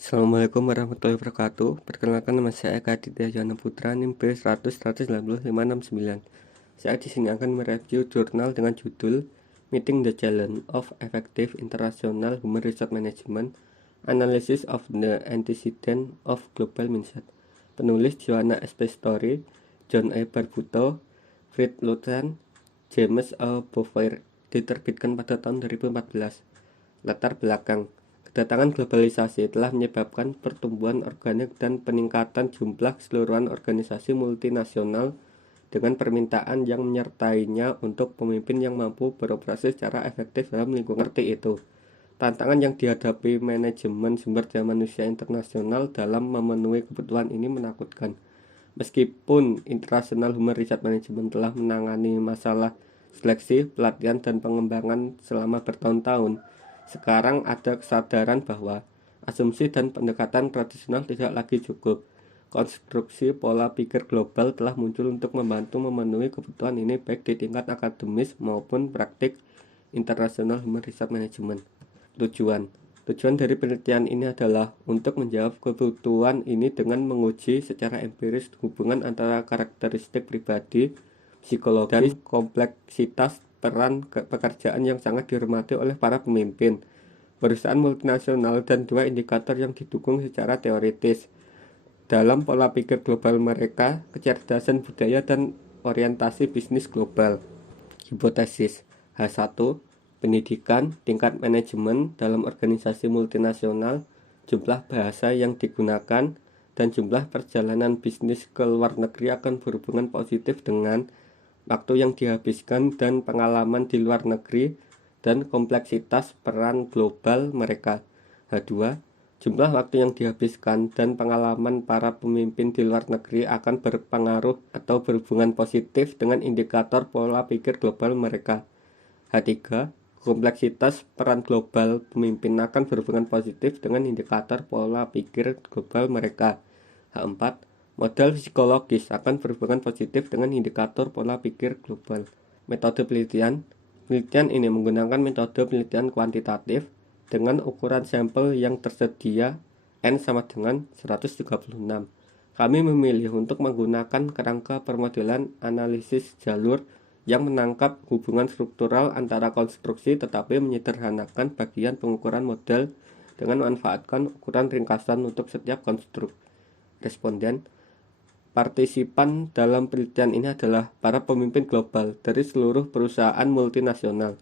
Assalamualaikum warahmatullahi wabarakatuh. Perkenalkan, nama saya Eka Aditya Jana Putra, NIM B100-19569. Saya di sini akan mereview jurnal dengan judul Meeting the Challenge of Effective International Human Resource Management: Analysis of the Antecedent of Global Mindset. Penulis Joanna S.P. Story, John A. Barbuto, Fred Luthan, James A. Bovyer. Diterbitkan pada tahun 2014. Latar belakang: kedatangan globalisasi telah menyebabkan pertumbuhan organik dan peningkatan jumlah keseluruhan organisasi multinasional dengan permintaan yang menyertainya untuk pemimpin yang mampu beroperasi secara efektif dalam lingkungan seperti itu. Tantangan yang dihadapi manajemen sumber daya manusia internasional dalam memenuhi kebutuhan ini menakutkan. Meskipun International Human Resource Management telah menangani masalah seleksi, pelatihan, dan pengembangan selama bertahun-tahun, sekarang ada kesadaran bahwa asumsi dan pendekatan tradisional tidak lagi cukup. Konstruksi pola pikir global telah muncul untuk membantu memenuhi kebutuhan ini baik di tingkat akademis maupun praktik International Human Resource Management. Tujuan dari penelitian ini adalah untuk menjawab kebutuhan ini dengan menguji secara empiris hubungan antara karakteristik pribadi, psikologi, dan kompleksitas peran pekerjaan yang sangat dihormati oleh para pemimpin perusahaan multinasional dan dua indikator yang didukung secara teoritis dalam pola pikir global mereka: kecerdasan budaya dan orientasi bisnis global. Hipotesis H1: pendidikan, tingkat manajemen dalam organisasi multinasional, jumlah bahasa yang digunakan, dan jumlah perjalanan bisnis ke luar negeri akan berhubungan positif dengan waktu yang dihabiskan dan pengalaman di luar negeri dan kompleksitas peran global mereka. H2: jumlah waktu yang dihabiskan dan pengalaman para pemimpin di luar negeri akan berpengaruh atau berhubungan positif dengan indikator pola pikir global mereka. H3: kompleksitas peran global pemimpin akan berhubungan positif dengan indikator pola pikir global mereka. H4: modal psikologis akan berhubungan positif dengan indikator pola pikir global. Metode penelitian: penelitian ini menggunakan metode penelitian kuantitatif dengan ukuran sampel yang tersedia N sama dengan 136. Kami memilih untuk menggunakan kerangka permodelan analisis jalur yang menangkap hubungan struktural antara konstruksi tetapi menyederhanakan bagian pengukuran model dengan memanfaatkan ukuran ringkasan untuk setiap konstruk. Responden: partisipan dalam penelitian ini adalah para pemimpin global dari seluruh perusahaan multinasional.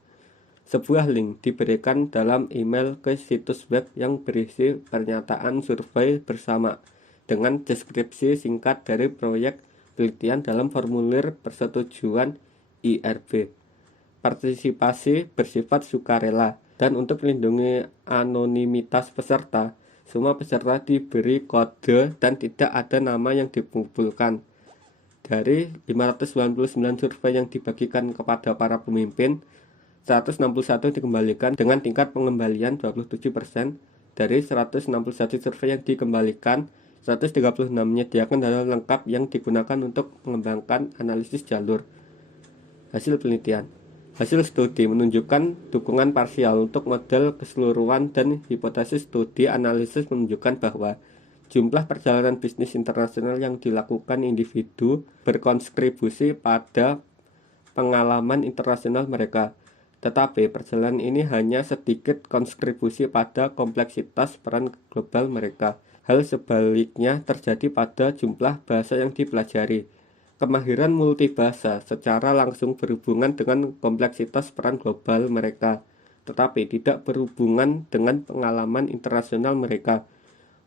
Sebuah link diberikan dalam email ke situs web yang berisi pernyataan survei bersama dengan deskripsi singkat dari proyek penelitian dalam formulir persetujuan IRB. Partisipasi bersifat sukarela, dan untuk melindungi anonimitas peserta, semua peserta diberi kode dan tidak ada nama yang dikumpulkan. Dari 599 survei yang dibagikan kepada para pemimpin, 161 dikembalikan dengan tingkat pengembalian 27%. Dari 161 survei yang dikembalikan, 136 menyediakan data lengkap yang digunakan untuk mengembangkan analisis jalur. Hasil penelitian: hasil studi menunjukkan dukungan parsial untuk model keseluruhan, dan hipotesis studi analisis menunjukkan bahwa jumlah perjalanan bisnis internasional yang dilakukan individu berkontribusi pada pengalaman internasional mereka, tetapi perjalanan ini hanya sedikit kontribusi pada kompleksitas peran global mereka. Hal sebaliknya terjadi pada jumlah bahasa yang dipelajari. Kemahiran multibahasa secara langsung berhubungan dengan kompleksitas peran global mereka, tetapi tidak berhubungan dengan pengalaman internasional mereka.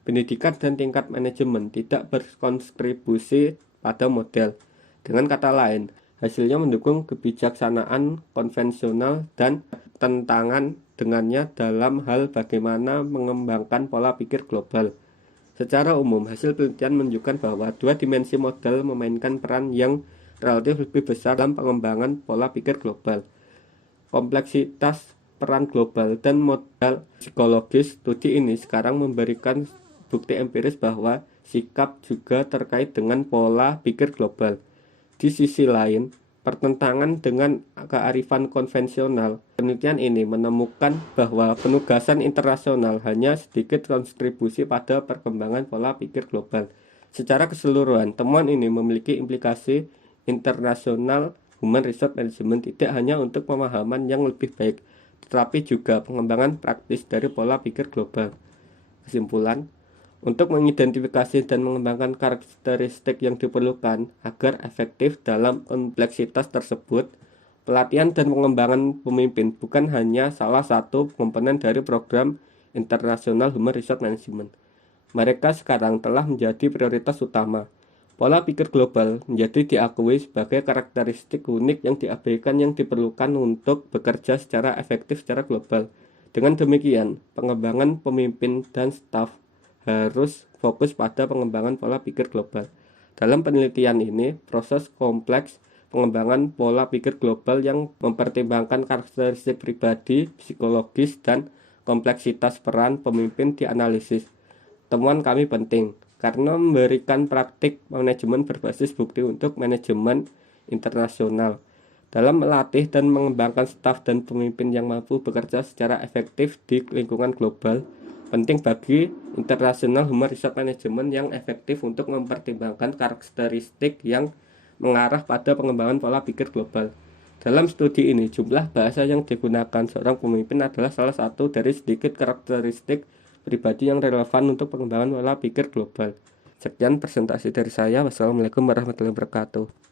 Pendidikan dan tingkat manajemen tidak berkontribusi pada model. Dengan kata lain, hasilnya mendukung kebijaksanaan konvensional dan tentangan dengannya dalam hal bagaimana mengembangkan pola pikir global. Secara umum, hasil penelitian menunjukkan bahwa dua dimensi model memainkan peran yang relatif lebih besar dalam pengembangan pola pikir global: kompleksitas peran global dan modal psikologis. Studi ini sekarang memberikan bukti empiris bahwa sikap juga terkait dengan pola pikir global. Di sisi lain, pertentangan dengan kearifan konvensional. Penelitian ini menemukan bahwa penugasan internasional hanya sedikit kontribusi pada perkembangan pola pikir global. Secara keseluruhan, temuan ini memiliki implikasi internasional human resource management tidak hanya untuk pemahaman yang lebih baik, tetapi juga pengembangan praktis dari pola pikir global. Kesimpulan, untuk mengidentifikasi dan mengembangkan karakteristik yang diperlukan agar efektif dalam kompleksitas tersebut, pelatihan dan pengembangan pemimpin bukan hanya salah satu komponen dari program internasional human resource management. Mereka sekarang telah menjadi prioritas utama. Pola pikir global menjadi diakui sebagai karakteristik unik yang diabaikan yang diperlukan untuk bekerja secara efektif secara global. Dengan demikian, pengembangan pemimpin dan staf harus fokus pada pengembangan pola pikir global. Dalam penelitian ini, proses kompleks pengembangan pola pikir global yang mempertimbangkan karakteristik pribadi, psikologis, dan kompleksitas peran pemimpin dianalisis. Temuan kami penting karena memberikan praktik manajemen berbasis bukti untuk manajemen internasional. Dalam melatih dan mengembangkan staf dan pemimpin yang mampu bekerja secara efektif di lingkungan global, penting bagi internasional human resource management yang efektif untuk mempertimbangkan karakteristik yang mengarah pada pengembangan pola pikir global. Dalam studi ini, jumlah bahasa yang digunakan seorang pemimpin adalah salah satu dari sedikit karakteristik pribadi yang relevan untuk pengembangan pola pikir global. Sekian presentasi dari saya. Wassalamualaikum warahmatullahi wabarakatuh.